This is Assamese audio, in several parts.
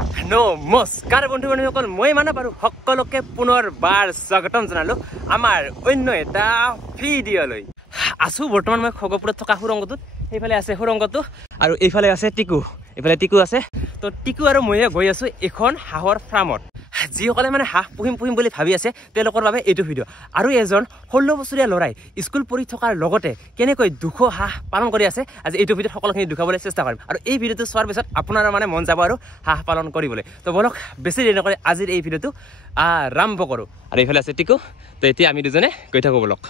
নমস্কাৰ বন্ধু-বান্ধৱীসকল, মই মানৱ আৰু সকলোকে পুনৰবাৰ স্বাগতম জনালো আমাৰ অন্য এটা ভিডিঅ'লৈ। আছো বৰ্তমান মই খগপুৰত থকা সুৰংগটোত। এইফালে আছে সুৰংগটো আৰু এইফালে আছে টিকু, এইফালে টিকু আছে। তো টিকু আৰু ময়ে গৈ আছো এখন হাঁহৰ ফাৰ্মত। যিসকলে মানে হাঁহ পুহিম বুলি ভাবি আছে তেওঁলোকৰ বাবে এইটো ভিডিঅ'। আৰু এজন 16 বছৰীয়া ল'ৰাই স্কুল পঢ়ি থকাৰ লগতে কেনেকৈ 200 হাঁহ পালন কৰি আছে, আজি এইটো ভিডিঅ'ত সকলোখিনি দেখাবলৈ চেষ্টা কৰিম। আৰু এই ভিডিঅ'টো চোৱাৰ পিছত আপোনাৰ মানে মন যাব আৰু হাঁহ পালন কৰিবলৈ। তো বলক বেছি দেৰি নকৰি আজিৰ এই ভিডিঅ'টো আৰম্ভ কৰোঁ। আৰু এইফালে আছে টিকু। তো এতিয়া আমি দুজনে গৈ থাকোঁ বলক।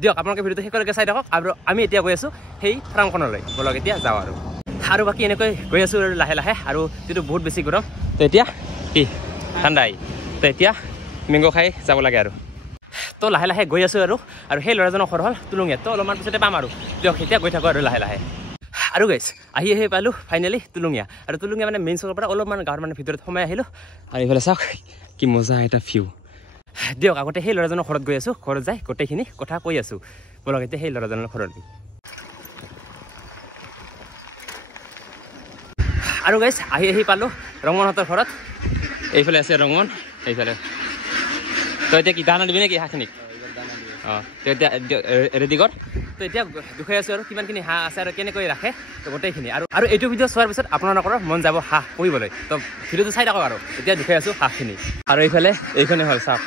দিয়ক আপোনালোকে ভিডিঅ'টো শেষলৈকে চাই থাকক। আৰু আমি এতিয়া গৈ আছোঁ সেই ফাৰ্মখনলৈ। বলক এতিয়া যাওঁ আৰু বাকী এনেকৈ গৈ আছোঁ আৰু লাহে লাহে। আৰু যিটো বহুত বেছি গৰম, তো এতিয়া কি ঠাণ্ডাই, তো এতিয়া মেংগ' খাই যাব লাগে আৰু। তো লাহে লাহে গৈ আছোঁ আৰু সেই ল'ৰাজনৰ ঘৰ হ'ল তুলুঙীয়াত। তো অলপমান পিছতে পাম আৰু দিয়ক এতিয়া গৈ থাকোঁ আৰু লাহে লাহে। আৰু গাইছ আহি পালোঁ ফাইনেলি তুলুঙীয়া। আৰু তুলুঙীয়া মানে মেইন চকৰ পৰা অলপমান গাঁৱৰ মানে ভিতৰত সোমাই আহিলোঁ। আৰু এইফালে চাওক কি মজা এটা ভিউ। দিয়ক আগতে সেই ল'ৰাজনৰ ঘৰত গৈ আছোঁ, ঘৰত যাই গোটেইখিনি কথা কৈ আছোঁ। বলক এতিয়া সেই ল'ৰাজনৰ ঘৰত। আৰু গাইছ আহি পালোঁ ৰঙমনহঁতৰ ঘৰত। এইফালে আছে ৰঙমন, এইফালে। তো এতিয়া কি দানা দিবি নেকি হাঁহখিনিক? অঁ, তো এতিয়া ৰেডি কৰ। তো এতিয়া দুখাই আছোঁ আৰু কিমানখিনি হাঁহ আছে আৰু কেনেকৈ ৰাখে, তো গোটেইখিনি। আৰু এইটো ভিডিঅ' চোৱাৰ পিছত আপোনালোকৰ মন যাব হাঁহ পুহিবলৈ। তো ভিডিঅ'টো চাই থাকক আৰু এতিয়া দুখাই আছোঁ হাঁহখিনি। আৰু এইফালে এইখনে হ'ল চাওক,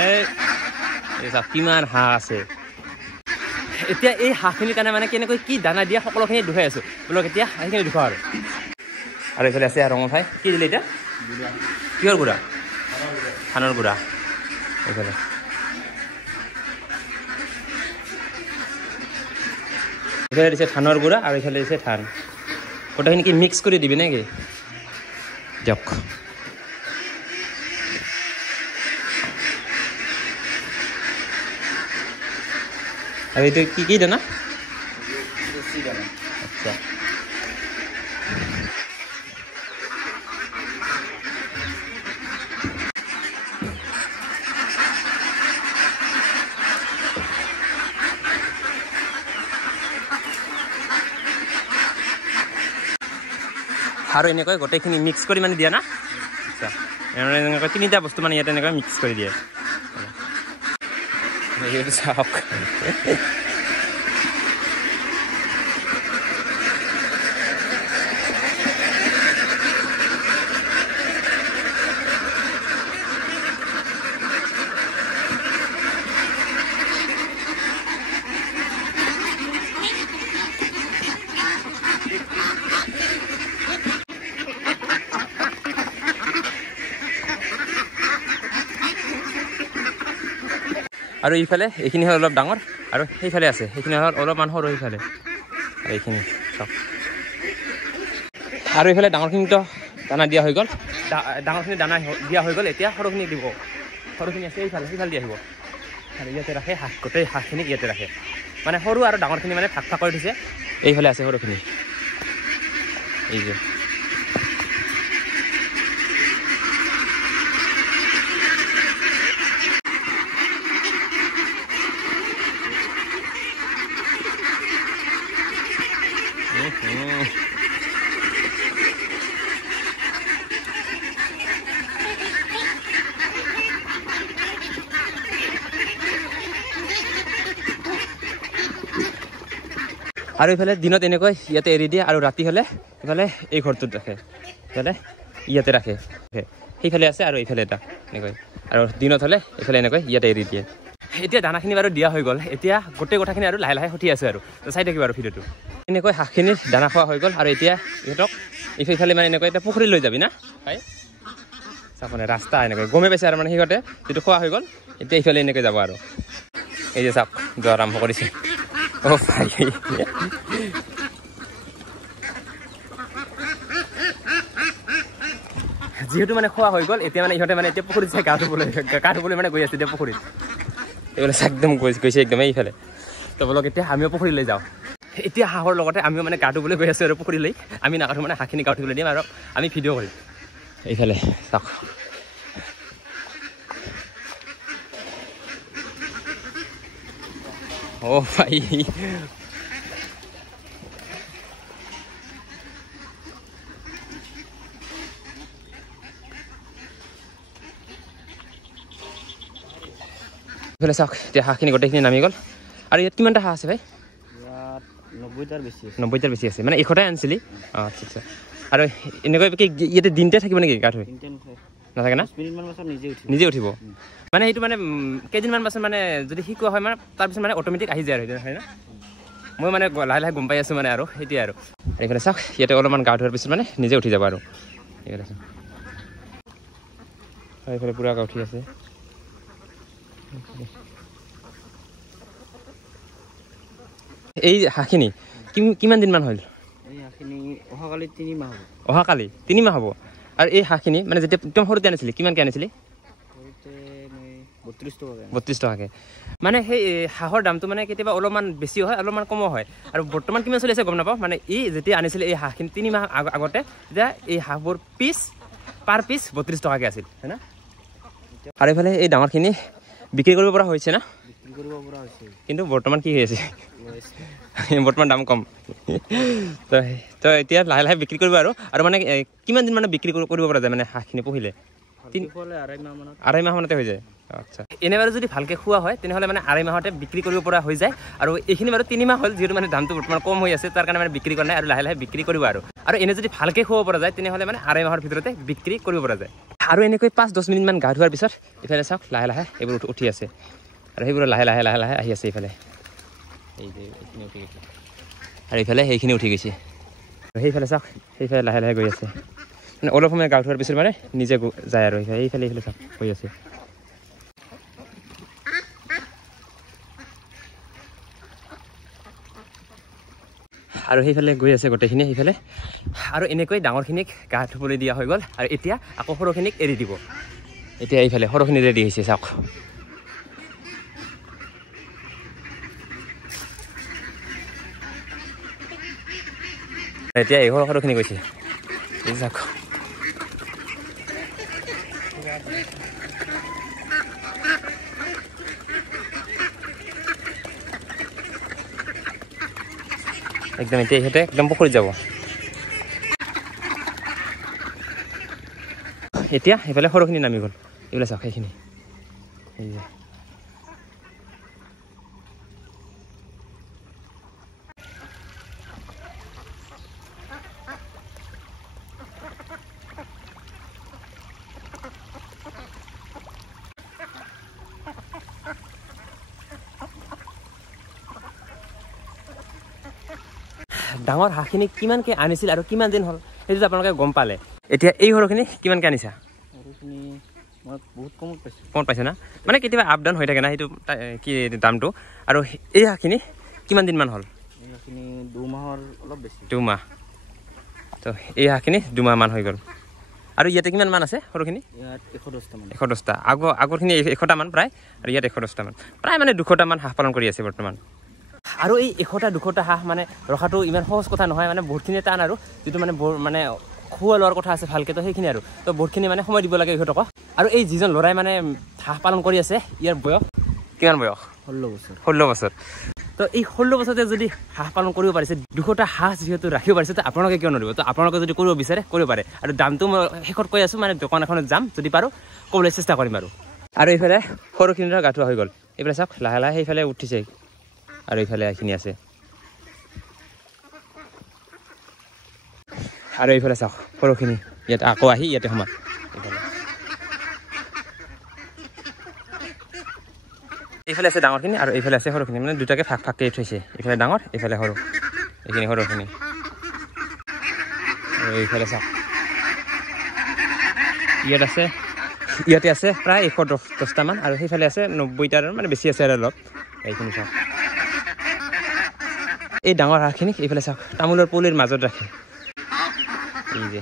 এই চাওক কিমান হাঁহ আছে। এতিয়া এই হাঁহখিনিৰ কাৰণে মানে কেনেকৈ কি দানা দিয়া সকলোখিনি দুখাই আছোঁ। বোলক এতিয়া সেইখিনি দুখাওঁ আৰু এইফালে আছে ৰঙৰ ভাই। কি দিলে এতিয়া? কিহৰ গুড়া? ধানৰ গুড়া। এইফালে দিছে ধানৰ গুড়া আৰু এইফালে দিছে ধান। গোটেইখিনি কি মিক্স কৰি দিবি নেকি? দিয়ক। আৰু এইটো কি দানা? আচ্ছা, আৰু এনেকৈ গোটেইখিনি মিক্স কৰি মানে দিয়া না? আচ্ছা, এনেকৈ তিনিটা বস্তু মানে ইয়াতে এনেকৈ মিক্স কৰি দিয়ে। চাওক আৰু এইফালে এইখিনি হ'ল অলপ ডাঙৰ আৰু সেইফালে আছে সেইখিনি হ'ল অলপমান সৰু সেইফালে। আৰু এইখিনি চাওক। আৰু এইফালে ডাঙৰখিনিতো দানা দিয়া হৈ গ'ল, ডাঙৰখিনি দানা দিয়া হৈ গ'ল। এতিয়া সৰুখিনি দিব। সৰুখিনি আছে সেইফালে দিয়া আহিব। আৰু ইয়াতে ৰাখে হাঁহ, গোটেই হাঁহখিনিক ইয়াতে ৰাখে। মানে সৰু আৰু ডাঙৰখিনি মানে ভাগ কৰি থৈছে। এইফালে আছে সৰুখিনি, এই যে। আৰু এইফালে দিনত এনেকৈ ইয়াতে এৰি দিয়ে আৰু ৰাতি হ'লে এইফালে এই ঘৰটোত ৰাখে, এইফালে ইয়াতে ৰাখে। সেইফালে আছে আৰু এইফালে এটা এনেকৈ। আৰু দিনত হ'লে এইফালে এনেকৈ ইয়াতে এৰি দিয়ে। এতিয়া দানাখিনি বাৰু দিয়া হৈ গ'ল। এতিয়া গোটেই কথাখিনি আৰু লাহে লাহে সঠি আছে আৰু। তো চাই থাকিব আৰু ভিডিঅ'টো। এনেকৈ হাঁহখিনিৰ দানা খোৱা হৈ গ'ল। আৰু এতিয়া ইহঁতক এইফালে মানে এনেকৈ এটা পুখুৰী লৈ যাবি না ভাই? চাওক মানে ৰাস্তা এনেকৈ গমে পাইছে আৰু মানে সিহঁতে যিটো খোৱা হৈ গ'ল। এতিয়া এইফালে এনেকৈ যাব আৰু। এই যে চাওক যোৱা আৰম্ভ কৰিছে। অ' ভাই যিহেতু মানে খোৱা হৈ গ'ল, এতিয়া মানে ইহঁতে মানে এতিয়া পুখুৰীত চাই গা ধুবলৈ মানে গৈ আছে এতিয়া পুখুৰীত। এইফালে একদম গৈছে একদম এইফালে। তো বলক এতিয়া আমিও পুখুৰীলৈ যাওঁ। এতিয়া হাঁহৰ লগতে আমিও মানে গা ধুবলৈ গৈ আছোঁ আৰু পুখুৰীলৈ। আমি নাকাঠোঁ মানে হাঁহখিনি গা ধুবলৈ দিম আৰু আমি ভিডিঅ' কৰিম। এইফালে চাওক Oh भाई এইফালে চাওক এতিয়া হাঁহখিনি গোটেইখিনি নামি গ'ল আৰু ইয়াত কিমানটা হাঁহ আছে ভাই 90টাৰ বেছি 90টাৰ বেছি আছে মানে 100টাই আনিছিলি অঁ আচ্ছা আচ্ছা আৰু এনেকৈ কি ইয়াতে দিনতে থাকিব নেকি গা ধুই নাথাকে না নিজে উঠিব মানে সেইটো মানে কেইদিনমান পাছত মানে যদি শিকোৱা হয় মানে তাৰপিছত মানে অট'মেটিক আহি যায় আৰু হয় না মই মানে লাহে লাহে গম পাই আছোঁ মানে আৰু সেইটোৱে আৰু এইফালে চাওক ইয়াতে অলপমান গা ধোৱাৰ পিছত মানে নিজে উঠি যাব আৰু এইফালে চাওক এইফালে পূৰা গা উঠি আছে এই হাঁহখিনি কিমান দিনমান হ'ল অহাকালি 3 মাহ হ'ব আৰু এই হাঁহখিনি মানে যেতিয়া একদম সৰুতে আনিছিলি কিমানকৈ আনিছিলি 32 টকাকৈ মানে সেই হাঁহৰ দামটো মানে কেতিয়াবা অলপমান বেছি হয় অলপমান কমো হয় আৰু বৰ্তমান কিমান চলি আছে গম নাপাওঁ মানে ই যেতিয়া আনিছিলে এই হাঁহখিনি 3 মাহ আগতে তেতিয়া এই হাঁহবোৰ পাৰ পিচ 32 টকাকৈ আছিল হয় না আৰু এইফালে এই ডাঙৰখিনি বিক্ৰী কৰিব পৰা হৈছে না কিন্তু বৰ্তমান কি হৈ আছে বৰ্তমান দাম কম তো এতিয়া লাহে লাহে বিক্ৰী কৰিব আৰু মানে কিমান দিন মানে বিক্ৰী কৰিব পৰা যায় মানে হাঁহখিনি পুহিলে 2.5 মাহমানতে হৈ যায় আচ্ছা এনে বাৰু যদি ভালকৈ খোৱা হয় তেনেহ'লে মানে 2.5 মাহতে বিক্ৰী কৰিব পৰা হৈ যায় আৰু এইখিনি বাৰু 3 মাহ হ'ল যিহেতু মানে দামটো বৰ্তমান কম হৈ আছে তাৰ কাৰণে মানে বিক্ৰী কৰা নাই আৰু লাহে লাহে বিক্ৰী কৰিব আৰু এনে যদি ভালকৈ খুৱাব পৰা যায় তেনেহ'লে মানে 2.5 মাহৰ ভিতৰতে বিক্ৰী কৰিব পৰা যায় আৰু এনেকৈ 5-10 মিনিটমান গা ধোৱাৰ পিছত ইফালে চাওক লাহে লাহে এইবোৰ উঠি আছে আৰু সেইবোৰ লাহে লাহে লাহে লাহে আহি আছে ইফালে এই যে এইখিনি উঠি গৈছে আৰু ইফালে সেইখিনি উঠি গৈছে সেইফালে চাওক সেইফালে লাহে লাহে গৈ আছে মানে অলপ সময় গা ধোৱাৰ পিছত মানে নিজে যায় আৰু এইফালে চাওক গৈ আছে আৰু সেইফালে গৈ আছে গোটেইখিনি সেইফালে আৰু এনেকৈ ডাঙৰখিনিক গা ধুবলৈ দিয়া হৈ গ'ল আৰু এতিয়া আকৌ সৰুখিনিক এৰি দিব এতিয়া এইফালে সৰুখিনি ৰেডি হৈছে চাওক এতিয়া এই সৰুখিনি গৈছে চাওক একদম এতিয়া ইহঁতে একদম পুখুৰীত যাব এতিয়া সেইফালে সৰুখিনি নামি গ'ল এইফালে চাওক সেইখিনি ডাঙৰ হাঁহখিনি কিমানকৈ আনিছিল আৰু কিমান দিন হ'ল সেইটো আপোনালোকে গম পালে এতিয়া এই সৰুখিনি কিমানকৈ আনিছা কমত পাইছে না মানে কেতিয়াবা আপ ডাউন হৈ থাকে না সেইটো কি দামটো আৰু এই হাঁহখিনি কিমান দিনমান হ'ল 2 মাহৰ অলপ বেছি 2 মাহ তো এই হাঁহখিনি 2 মাহমান হৈ গ'ল আৰু ইয়াতে কিমানমান আছে সৰুখিনি 110টা আগৰখিনি 100টামান প্ৰায় আৰু ইয়াত 110টামান প্ৰায় মানে 200টামান হাঁহ পালন কৰি আছে বৰ্তমান আৰু এই 100টা হাঁহ মানে ৰখাটো ইমান সহজ কথা নহয় মানে বহুতখিনি টান আৰু যিটো মানে খোৱা লোৱাৰ কথা আছে ভালকৈ তো সেইখিনি আৰু তো বহুতখিনি মানে সময় দিব লাগে ইহঁতক আৰু এই যিজন ল'ৰাই মানে হাঁহ পালন কৰি আছে ইয়াৰ বয়স কিমান বয়স 16 বছৰ তো এই 16 বছৰতে যদি হাঁহ পালন কৰিব পাৰিছে 200টা হাঁহ যিহেতু ৰাখিব পাৰিছে তো আপোনালোকে কিয় নোৱাৰিব তো আপোনালোকে যদি কৰিব বিচাৰে কৰিব পাৰে আৰু দামটো মই শেষত কৈ আছোঁ মানে দোকান এখনত যাম যদি পাৰোঁ ক'বলৈ চেষ্টা কৰিম আৰু এইফালে সৰুখিনিৰ গা ধোৱা হৈ গ'ল এইফালে চাওক লাহে লাহে সেইফালে উঠিছে আৰু এইফালে এইখিনি আছে আৰু এইফালে চাওক সৰুখিনি ইয়াতে আকৌ আহি ইয়াতে সোমাল এইফালে আছে ডাঙৰখিনি আৰু এইফালে আছে সৰুখিনি মানে দুটাকে ভাগকৈ থৈছে এইফালে ডাঙৰ এইফালে সৰু এইখিনি সৰুখিনি আৰু এইফালে চাওক ইয়াতে আছে প্ৰায় 110টামান আৰু সেইফালে আছে 90টাৰ মানে বেছি আছে আৰু অলপ এইখিনি চাওক এই ডাঙৰ হাঁহখিনিক এইফালে চাওক তামোলৰ পুলিৰ মাজত ৰাখে এই যে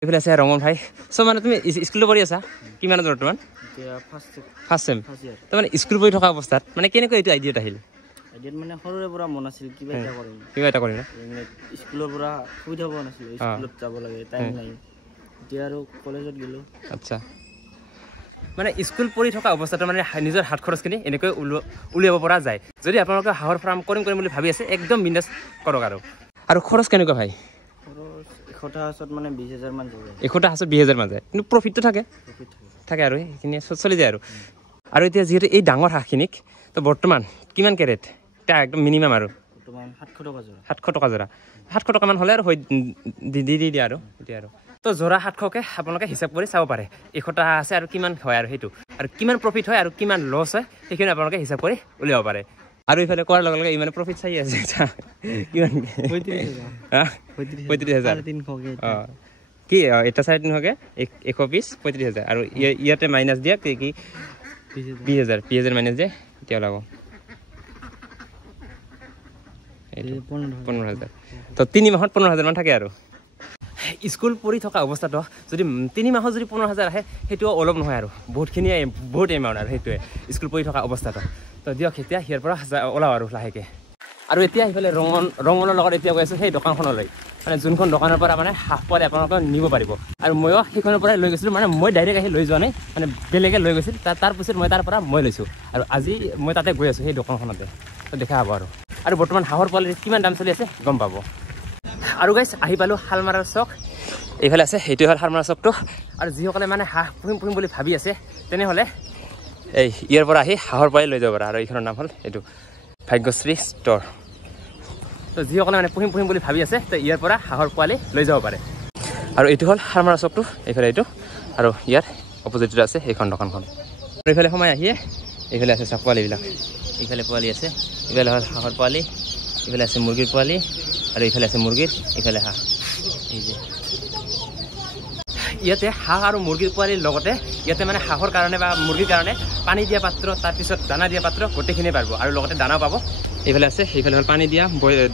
এইফালে আছে ৰঙন ভাই চ' মানে তুমি স্কুলত পঢ়ি আছা কিমানত বৰ্তমান ফাৰ্ষ্ট ছেম তাৰমানে স্কুল পঢ়ি থকা অৱস্থাত মানে কেনেকৈ এইটো আইডিয়াত আহিল মানে সৰুৰে পৰা মন আছিল কিবা এটা কৰিম স্কুলৰ পৰা সুবিধা পোৱা নাছিল স্কুলত যাব লাগে টাইম নাই এতিয়া আৰু কলেজত গ'লোঁ আচ্ছা মানে স্কুল পঢ়ি থকা অৱস্থাতে মানে নিজৰ হাত খৰচখিনি এনেকৈ উলিয়াব পৰা যায় যদি আপোনালোকে হাঁহৰ ফাৰ্ম কৰিম বুলি ভাবি আছে একদম বিন্দাছ কৰক আৰু খৰচ কেনেকুৱা ভাই 100টা হাঁচত মানে 20000 মান যায় 100টা হাঁচত 20000 মান যায় কিন্তু প্ৰফিটটো থাকে আৰু সেইখিনি চলি যায় আৰু এতিয়া যিহেতু এই ডাঙৰ হাঁহখিনিক তো বৰ্তমান কিমান কেৰেট এটা একদম মিনিমাম আৰু বৰ্তমান 700 টকা জোৰা 700 টকা মান হ'লে আৰু দি দিয়া আৰু এতিয়া আৰু তো জোৰা 700কে আপোনালোকে হিচাপ কৰি চাব পাৰে 100টা আছে আৰু কিমান হয় আৰু সেইটো আৰু কিমান প্ৰফিট হয় আৰু কিমান লছ হয় সেইখিনি আপোনালোকে হিচাপ কৰি উলিয়াব পাৰে আৰু ইফালে কোৱাৰ লগে লগে ইমান প্ৰফিট চাই আছে কিমান 35000 কি এটা 350কে 100 পিস 35000 আৰু ইয়াতে মাইনাস দিয়া কি 20000 মাইনাস দিয়ে এতিয়া লাগ 15000 তো 3 মাহত 15000 মান থাকে আৰু স্কুল পঢ়ি থকা অৱস্থাটো যদি 3 মাহত যদি 15000 আহে সেইটো অলপ নহয় আৰু বহুতখিনি বহুত এমাউণ্ট আৰু সেইটোৱে স্কুল পঢ়ি থকা অৱস্থাটো তো দিয়ক এতিয়া ইয়াৰ পৰা ওলাও আৰু লাহেকে আৰু এতিয়া সেইফালে ৰঙনৰ লগত এতিয়া গৈ আছোঁ সেই দোকানখনলৈ মানে যোনখন দোকানৰ পৰা মানে হাঁহ পোৱালি আপোনালোকে নিব পাৰিব আৰু ময়ো সেইখনৰ পৰাই লৈ গৈছিলোঁ মানে মই ডাইৰেক্ট আহি লৈ যোৱা নাই মানে বেলেগে লৈ গৈছিল তাৰপিছত মই তাৰ পৰা মই লৈছোঁ আৰু আজি মই তাতে গৈ আছোঁ সেই দোকানখনতে তো দেখা হ'ব আৰু বৰ্তমান হাঁহৰ পোৱালিৰ কিমান দাম চলি আছে গম পাব আৰু গাইছ আহি পালোঁ শালমাৰাৰ চক এইফালে আছে সেইটোৱে হ'ল শালমাৰাৰ চকটো আৰু যিসকলে মানে হাঁহ পুহিম বুলি ভাবি আছে তেনেহ'লে এই ইয়াৰ পৰা আহি হাঁহৰ পোৱালি লৈ যাব পাৰে আৰু এইখনৰ নাম হ'ল এইটো ভাগ্যশ্ৰী ষ্ট'ৰ তো যিসকলে মানে পুহিম বুলি ভাবি আছে তো ইয়াৰ পৰা হাঁহৰ পোৱালি লৈ যাব পাৰে আৰু এইটো হ'ল শালমাৰা চকটো এইফালে এইটো আৰু ইয়াৰ অপজিটত আছে সেইখন দোকানখন আৰু এইফালে সোমাই আহিয়ে এইফালে আছে চাক পোৱালিবিলাক এইফালে পোৱালি আছে এইফালে হ'ল হাঁহৰ পোৱালি এইফালে আছে মুৰ্গীৰ পোৱালি আৰু এইফালে আছে মুৰ্গীৰ এইফালে হাঁহ এই যে ইয়াতে হাঁহ আৰু মুৰ্গীৰ পোৱালিৰ লগতে ইয়াতে মানে হাঁহৰ কাৰণে বা মুৰ্গীৰ কাৰণে পানী দিয়া পাত্ৰ তাৰপিছত দানা দিয়া পাত্ৰ গোটেইখিনি পাৰিব আৰু লগতে দানাও পাব এইফালে আছে সেইফালে হ'ল পানী দিয়া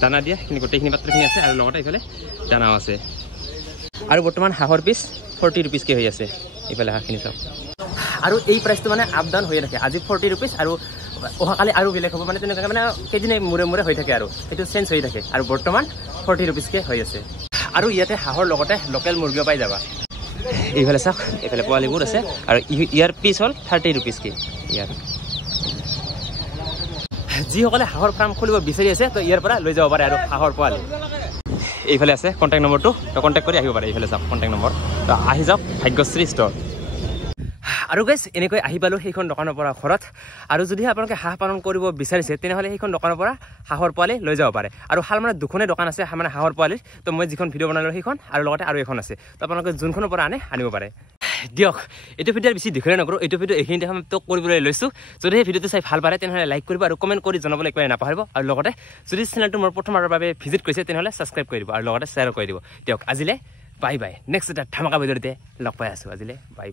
দানা দিয়া সেইখিনি গোটেইখিনি পাত্ৰখিনি আছে আৰু লগতে এইফালে দানাও আছে আৰু বৰ্তমান হাঁহৰ পিচ 40 रुपीसকৈ হৈ আছে এইফালে হাঁহখিনি চব আৰু এই প্ৰাইচটো মানে আপ ডাউন হৈ থাকে আজি 40 रुपीस আৰু অহাকালি আৰু বেলেগ হ'ব মানে তেনেকৈ মানে কেইদিনে মূৰে হৈ থাকে আৰু সেইটো চেঞ্জ হৈ থাকে আৰু বৰ্তমান 40 रुपीसকৈ হৈ আছে আৰু ইয়াতে হাঁহৰ লগতে লোকেল মুৰ্গীও পাই যাবা এইফালে চাওক এইফালে পোৱালিবোৰ আছে আৰু ইয়াৰ পিচ হ'ল 30 रुपीसকৈ ইয়াৰ যিসকলে হাঁহৰ ফাৰ্ম খুলিব বিচাৰি আছে তো ইয়াৰ পৰা লৈ যাব পাৰে আৰু হাঁহৰ পোৱালি এইফালে আছে কণ্টেক্ট নম্বৰটো তো কণ্টেক্ট কৰি আহিব পাৰে এইফালে চাওক কণ্টেক্ট নম্বৰ তো আহি যাওক ভাগ্যশ্ৰী ষ্ট'ৰ আৰু গাইছ এনেকৈ আহি পালোঁ সেইখন দোকানৰ পৰা ঘৰত আৰু যদি আপোনালোকে হাঁহ পালন কৰিব বিচাৰিছে তেনেহ'লে সেইখন দোকানৰ পৰা হাঁহৰ পোৱালি লৈ যাব পাৰে আৰু শালমাৰাত দুখনে দোকান আছে মানে হাঁহৰ পোৱালিৰ তো মই যিখন ভিডিঅ' বনালোঁ সেইখন আৰু লগতে আৰু এখন আছে তো আপোনালোকে যোনখনৰ পৰা আনিব পাৰে দিয়ক এইটো ভিডিঅ'ৰ বেছি দীঘলীয়া নকৰোঁ এইটো ভিডিঅ' এইখিনিতে সমাপ্ত কৰিবলৈ লৈছোঁ যদি সেই ভিডিঅ'টো চাই ভাল পায় তেনেহ'লে লাইক কৰিব আৰু কমেণ্ট কৰি জনাবলৈ একবাৰে নাপাহৰিব আৰু লগতে যদি চেনেলটো মোৰ প্ৰথমবাৰৰ বাবে ভিজিট কৰিছে তেনেহ'লে ছাবস্ক্ৰাইব কৰি দিব আৰু লগতে শ্বেয়াৰ কৰি দিব দিয়ক আজিলৈ বাই নেক্সট এটা ধামাকা ভিডিঅ'তে লগ পাই আছোঁ আজিলৈ বাই